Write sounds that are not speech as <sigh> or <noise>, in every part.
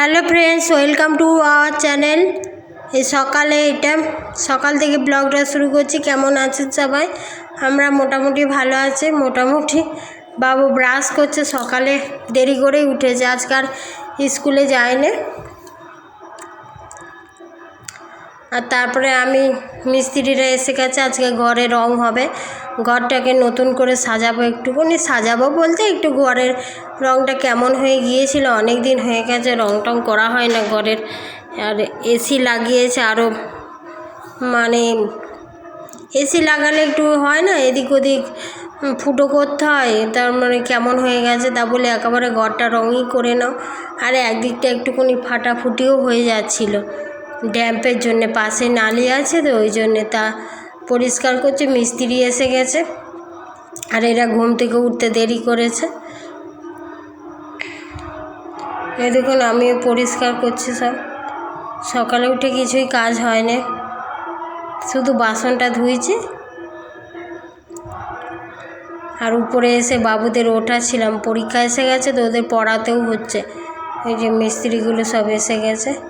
Hello friends, welcome to our channel. এই সকালে এটা, সকাল থেকে ব্লগটা শুরু করছি। কেমন আছেন সবাই? আমরা মোটামুটি ভালো আছি, মোটামুটি। বাবু ব্রাশ করছে, সকালে দেরি করেই উঠেছে, আজকাল স্কুলে যায়নি। আর তারপরে আমি মিস্ত্রিরা এসে গেছে, আজকে ঘরে রং হবে। ঘরটাকে নতুন করে সাজাবো একটুখানি, সাজাবো বলতে একটু ঘরের রংটা কেমন হয়ে গিয়েছিল অনেক দিন হয়ে গেছে রং টং করা হয় না ঘরের। আর এসি লাগিয়েছে আরও মানে এসি লাগালে একটু হয় না, এদিক ওদিক ফুটো করতে হয়, তার মানে কেমন হয়ে গেছে তা বলে একেবারে ঘরটা রঙই করে নাও। আর একদিকটা একটুখানি ফাটাফুটিও হয়ে যাচ্ছিল। ড্যাম্পের জন্যে পাশে নালি আছে তো, ওই জন্যে তা পরিষ্কার করছে, মিস্ত্রি এসে গেছে। আর এরা ঘুম থেকে উঠতে দেরি করেছে। এই দেখুন, আমিও পরিষ্কার করছি সব। সকালে উঠে কিছুই কাজ হয়নি। শুধু বাসনটা ধুয়েছি আর উপরে এসে বাবুদের ওঠাছিলাম পরীক্ষা এসে গেছে তো, ওদের পড়াতেও হচ্ছে। এই যে মিস্ত্রিগুলো সব এসে গেছে।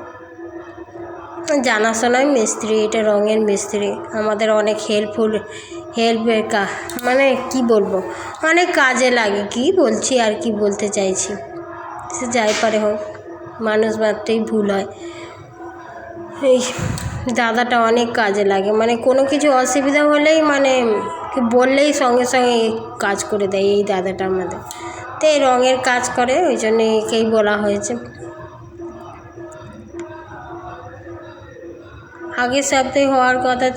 জানাশোনাই মিস্ত্রি, এটা রঙের মিস্ত্রি। আমাদের অনেক হেল্পফুল হেল্পের কা মানে কি বলব? অনেক কাজে লাগে, কি বলছি আর কি বলতে চাইছি। সে যাই পারে হোক, মানুষ মাত্রই ভুল হয়। এই দাদাটা অনেক কাজে লাগে মানে কোনো কিছু অসুবিধা হলেই মানে বললেই সঙ্গে সঙ্গে কাজ করে দেয় এই দাদাটা আমাদের। তো এই রঙের কাজ করে, ওই জন্য একেই বলা হয়েছে। আগের সপ্তাহে হওয়ার কথা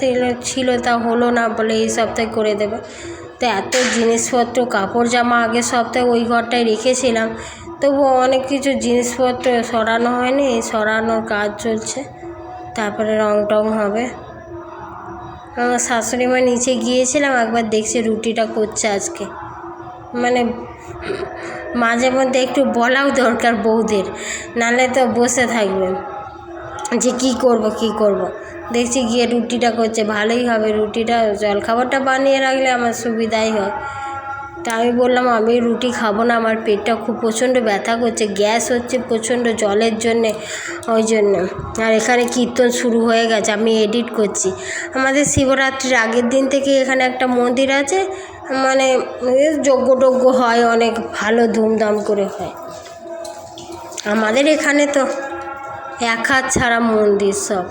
ছিল তা হলো না বলে এই সপ্তাহে করে দেবে। তো এত জিনিসপত্র, কাপড় জামা আগের সপ্তাহে ওই ঘরটায় রেখেছিলাম। তবু অনেক কিছু জিনিসপত্র সরানো হয়নি এই সরানোর কাজ চলছে। তারপরে রং টং হবে। আমার শাশুড়ি মা নিচে গিয়েছিলাম, একবার দেখছি রুটিটা করছে আজকে। মানে মাঝে মধ্যে একটু বলাও দরকার বউদের, নাহলে তো বসে থাকবে যে কী করব কী করব। দেখছি গিয়ে রুটিটা করছে, ভালোই হবে রুটিটা, জলখাবারটা বানিয়ে রাখলে আমার সুবিধাই হয়। তা আমি বললাম, আমি রুটি খাব না, আমার পেটটা খুব প্রচণ্ড ব্যথা করছে, গ্যাস হচ্ছে প্রচণ্ড জলের জন্যে, ওই জন্য। আর এখানে কীর্তন শুরু হয়ে গেছে, আমি এডিট করছি। আমাদের শিবরাত্রির আগের দিন থেকে এখানে একটা মন্দির আছে মানে যজ্ঞ টজ্ঞ হয়, অনেক ভালো ধুমধাম করে হয়। আমাদের এখানে তো এক হাত ছাড়া মন্দির সব।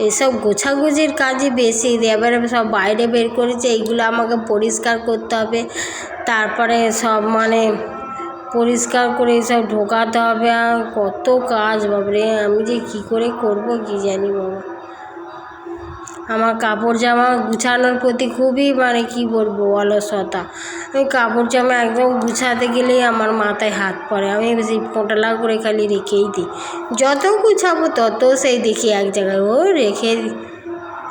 এইসব গোছাগুছির কাজই বেশি। এবারে সব বাইরে বের করেছে এইগুলো আমাকে পরিষ্কার করতে হবে। তারপরে সব মানে পরিষ্কার করে এসব ঢোকাতে হবে। আর কত কাজ বাবরে আমি যে কী করে করব কী জানি বাবা। আমার কাপড় জামা গুছানোর প্রতি খুবই মানে কি বলব অলসতা। আমি কাপড় জামা একদম গুছাতে গেলেই আমার মাথায় হাত পড়ে। আমি বেশি ফোঁটালা করে খালি রেখেই দিই। যত গুছাবো তত সেই দেখি এক জায়গায়, ও রেখে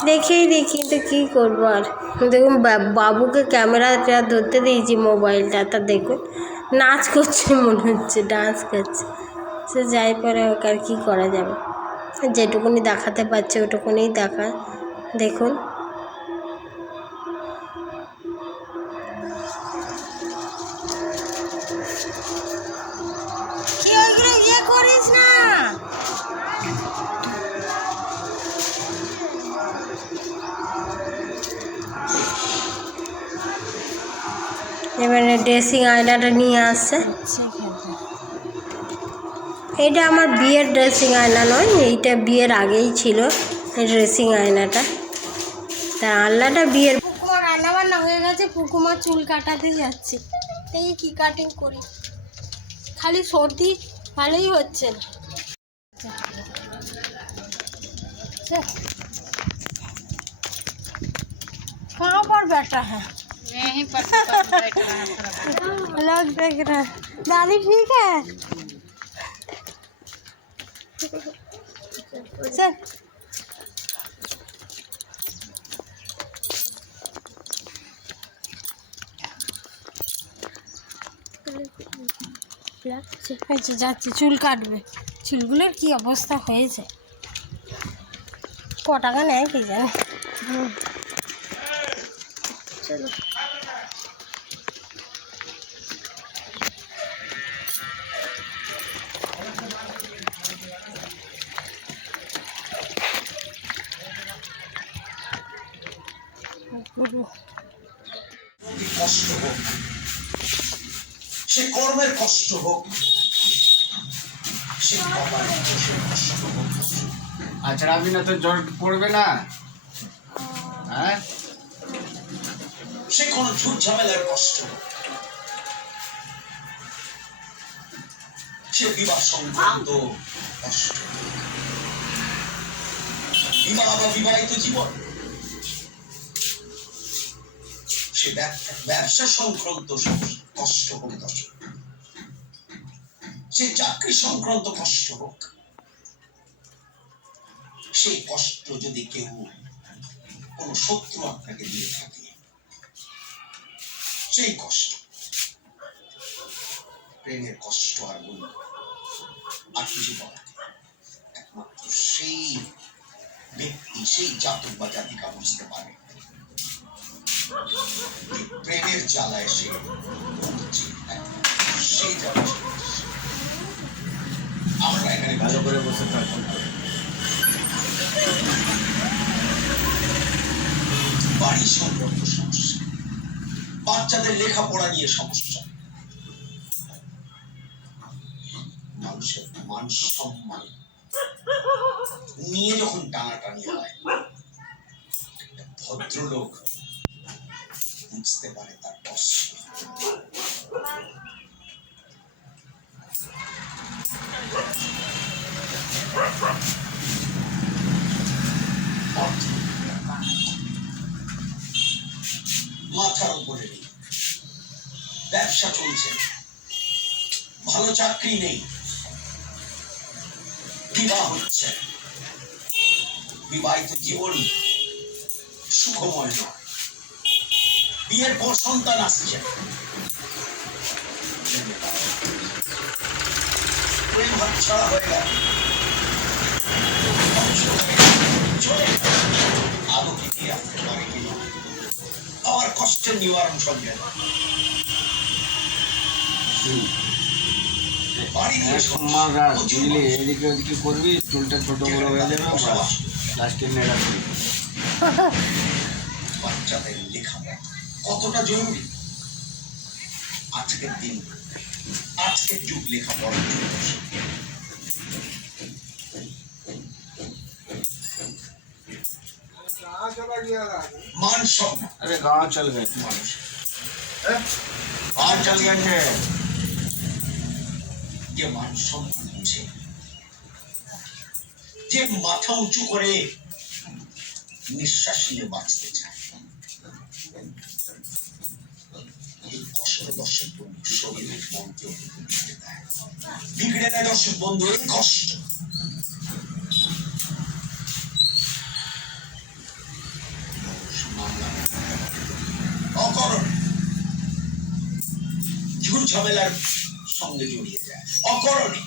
রেখেই দেখি তো কী করব আর? দেখুন বাবুকে ক্যামেরাটা ধরতে দিয়েছি মোবাইলটা, তা দেখুন, নাচ করছে, মনে হচ্ছে, ডান্স করছে। সে যাই পরে ওকে আর কী করা যাবে। যেটুকুনি দেখাতে পারছে, ওটুকুনিই দেখা দেখুন। ইয়ে এবারে ড্রেসিং আয়নাটা নিয়ে আসছে। এটা আমার বিয়ের ড্রেসিং আয়না নয় এইটা বিয়ের আগেই ছিল এই ড্রেসিং আয়নাটা তা আল্লাটা বিয়ের পুকুমা রান্না বান্না হয়ে গেছে পুকুমা চুল কাটাতে যাচ্ছে এই কি কাটিং করি খালি সর্দি ভালোই হচ্ছে না कहाँ पर बैठा है यहीं पर पर बैठा है थोड़ा लोग देख रहे हैं दादी ठीक है चल আচ্ছা যাচ্ছি চুল কাটবে চুলগুলোর কি অবস্থা হয়েছে ক টাকা নেয় কে জানে চলো Thank you. সে কর্মের কষ্ট হোক সে কষ্ট হোক। আচ্ছা আপনি না তো জল পড়বে না? হ্যাঁ? সে কোনো ঝুট ঝামেলার কষ্ট হোক। সে বিবাহ সংক্রান্ত কষ্ট বিবাহ বা বিবাহিত জীবন। সে ব্যব- ব্যবসা সংক্রান্ত সম- কষ্ট হোক দর্শক সে চাকরি সংক্রান্ত কষ্ট হোক সেই কষ্ট যদি কেউ কোন শত্রু আপনাকে দিয়ে থাকে, সেই কষ্ট, প্রেমের কষ্ট আর বলব আর কিছু বলা একমাত্র সেই ব্যক্তি, সেই জাতক বা জাতিকা বুঝতে পারে। প্রেমের জ্বালায় সে সেই জানে আমরা এখানে ভালো করে বসে বাড়ি সংক্রান্ত সমস্যা। বাচ্চাদের লেখাপড়া নিয়ে সমস্যা। মানুষের মান সম্মান নিয়ে যখন টানাটানি হয় ভদ্রলোক বুঝতে পারে তার কষ্ট মাথার উপরে নেই। ব্যবসা চলছে। ভালো চাকরি নেই। বিবাহ হচ্ছে। বিবাহিত জীবন সুখময় নয়। বিয়ের পর সন্তান আসছে। প্রেম হাতছাড়া হয়ে গেল। হয়ে। আলো কি আসতে পারে কিনা আমার কষ্টের নিবারণ সঙ্গে। বুঝলি এদিকে ওদিকে করবি চুলটা ছোট বড় হয়ে যাবে লাস্টে নেড়া করবি বাচ্চাদের কতটা জরুরি? আজকের দিন আজকের যুগ লেখাপড়ার যুগ মান সম্মান। আরে গাঁও চল গে মানুষ। চল গেছে। যে মান সম্মান যে মাথা উঁচু করে নিঃশ্বাস নিয়ে বাঁচতে চায় এই কষ্ট দর্শক শরীরের ঝামেলার সঙ্গে জড়িয়ে যায়? অকরণে।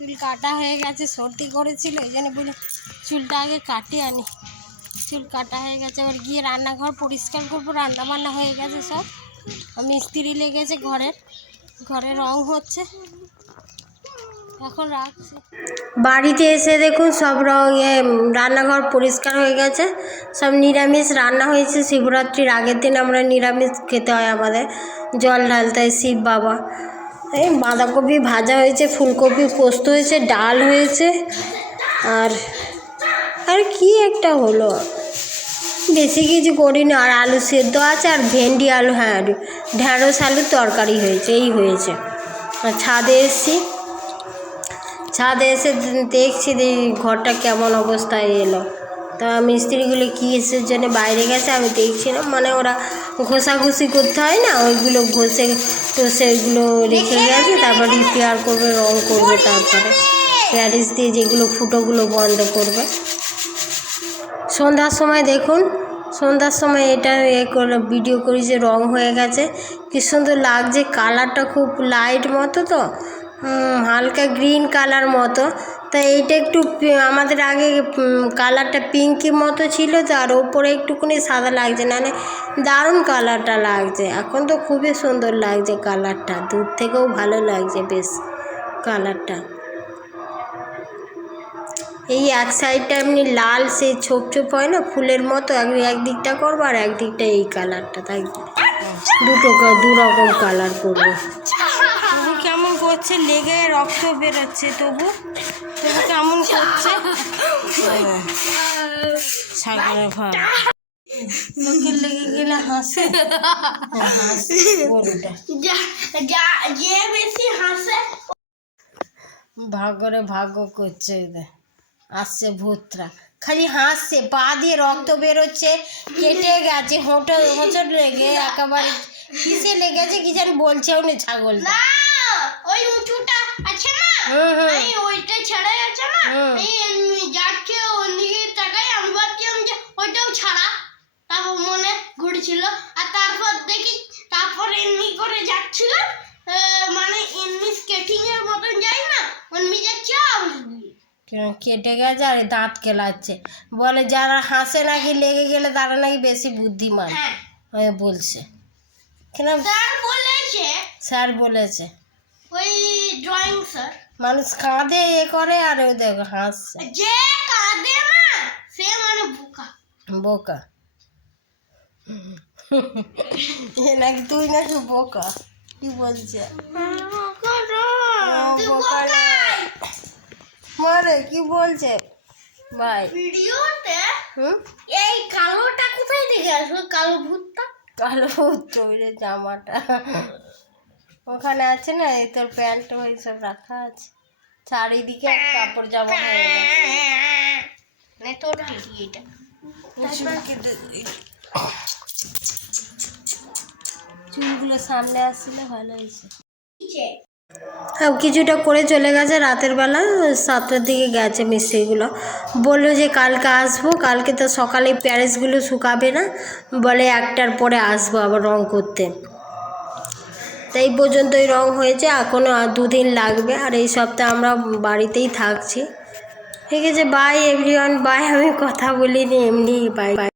চুল কাটা হয়ে গেছে সর্দি করেছিল এই জন্য বলি চুলটা আগে কাটে আনি। চুল কাটা হয়ে গেছে এবার গিয়ে রান্নাঘর পরিষ্কার করব রান্না বান্না হয়ে গেছে সব। মিস্ত্রি লেগেছে ঘরের ঘরে রং হচ্ছে। এখন রাখছি। বাড়িতে এসে দেখুন সব এ, রান্নাঘর পরিষ্কার হয়ে গেছে। সব নিরামিষ রান্না হয়েছে শিবরাত্রির আগের দিন আমরা নিরামিষ খেতে হয় আমাদের। জল ঢালতে হয় শিব বাবা। এই বাঁধাকপি ভাজা হয়েছে, ফুলকপি পোস্ত হয়েছে, ডাল হয়েছে, আর আর কি একটা হলো? বেশি কিছু করিনি, আর আলু সেদ্ধ আছে, আর ভেন্ডি আলু হ্যাঁ ঢ্যাঁড়স আলুর তরকারি হয়েছে, এই হয়েছে। আর ছাদে এসেছি। ছাদে এসে দেখছি ঘরটা কেমন অবস্থায় এলো। তা মিস্ত্রিগুলো কী এসের জন্য বাইরে গেছে আমি দেখছি না। মানে ওরা ঘষাঘষি করতে হয় না? ওইগুলো ঘষে টষে ওইগুলো রেখে গেছে, তারপর রিপেয়ার করবে, রং করবে তারপরে। প্যারিস দিয়ে যেগুলো ফুটোগুলো বন্ধ করবে। সন্ধ্যার সময় দেখুন, সন্ধ্যার সময় এটা এ করে ভিডিও করি যে রং হয়ে গেছে। কি সুন্দর লাগছে কালারটা খুব লাইট মতো তো। হালকা গ্রিন কালার মতো। তা এইটা একটু আমাদের আগে কালারটা পিঙ্কি মতো ছিল তো আর ওপরে একটুখানি সাদা লাগছে মানে দারুণ কালারটা লাগছে। এখন তো খুবই সুন্দর লাগছে কালারটা, দূর থেকেও ভালো লাগছে বেশ কালারটা। এই এক সাইডটা এমনি লাল, সেই ছোপ ছোপ হয় না, ফুলের মতো, এক একদিকটা করব আর একদিকটা এই কালারটা, তাই দুটো দু রকম কালার করব। করছে লেগে রক্ত বেরোচ্ছে তবু? তবু কেমন করছে? সাগরের ভাব। লোকের লেগে গেলে হাসে? যে বেশি হাসে ভাগ্যরে ভাগ্য করছে। আসছে ভূতরা। খালি হাসছে পা দিয়ে রক্ত বেরোচ্ছে কেটে গেছে হোঁটো হোঁচট লেগে একেবারে কিসে লেগেছে কি জানি বলছেও না ছাগলটা। ওই উঁচুটা আছে না? হুম হুম এই ওইটা ছেড়ে আছে না? এমনি যাচ্ছে ওদিকে তাকাই আমি ভাবছিলাম যে ওইটাও ছাড়া। তারপর মনে ঘুরছিল। আর তারপর দেখি তারপর এমনি করে যাচ্ছিল মানে এমনি স্কেটিং এর মতন যাই না এমনি যাচ্ছে কেটে গেছে আর দাঁত কেলাচ্ছে? বলে যারা হাসে নাকি লেগে গেলে তারা নাকি বেশি বুদ্ধিমান। হ্যাঁ বলছে। কেন? স্যার বলেছে স্যার বলেছে। ওই ড্রয়িং স্যার মানুষ কাঁদে এ করে আর ওই দেখো হাসছে। যে কাঁদে না সে মানে বোকা। বোকা। <laughs> এ নাকি তুই নাকি বোকা? কি বলছে। মারে কি বলছে? ভাই। ভিডিওতে এই কালোটা কোথায় দেখে আসলো কালো ভূতটা? কালো তৈরি জামাটা। ওখানে আছে না এই তোর প্যান্ট ওই সব রাখা আছে। চারিদিকে কাপড় জামা হয়ে গেছে। তোর ঠিকই এটা। চুলগুলো সামনে আসলে ভালো হয়েছে। হ্যাঁ কিছুটা করে চলে গেছে রাতের বেলা সাতটার দিকে গেছে মিস্ত্রিগুলো। বলল যে কালকে আসব কালকে তো সকালে প্যারেসগুলো শুকাবে না বলে একটার পরে আসব আবার রং করতে। তাই পর্যন্তই রঙ হয়েছে এখনও আর দুদিন লাগবে, আর এই সপ্তাহে আমরা বাড়িতেই থাকছি। ঠিক আছে বাই এভরিওয়ান বাই আমি কথা বলিনি, এমনি বাই বাই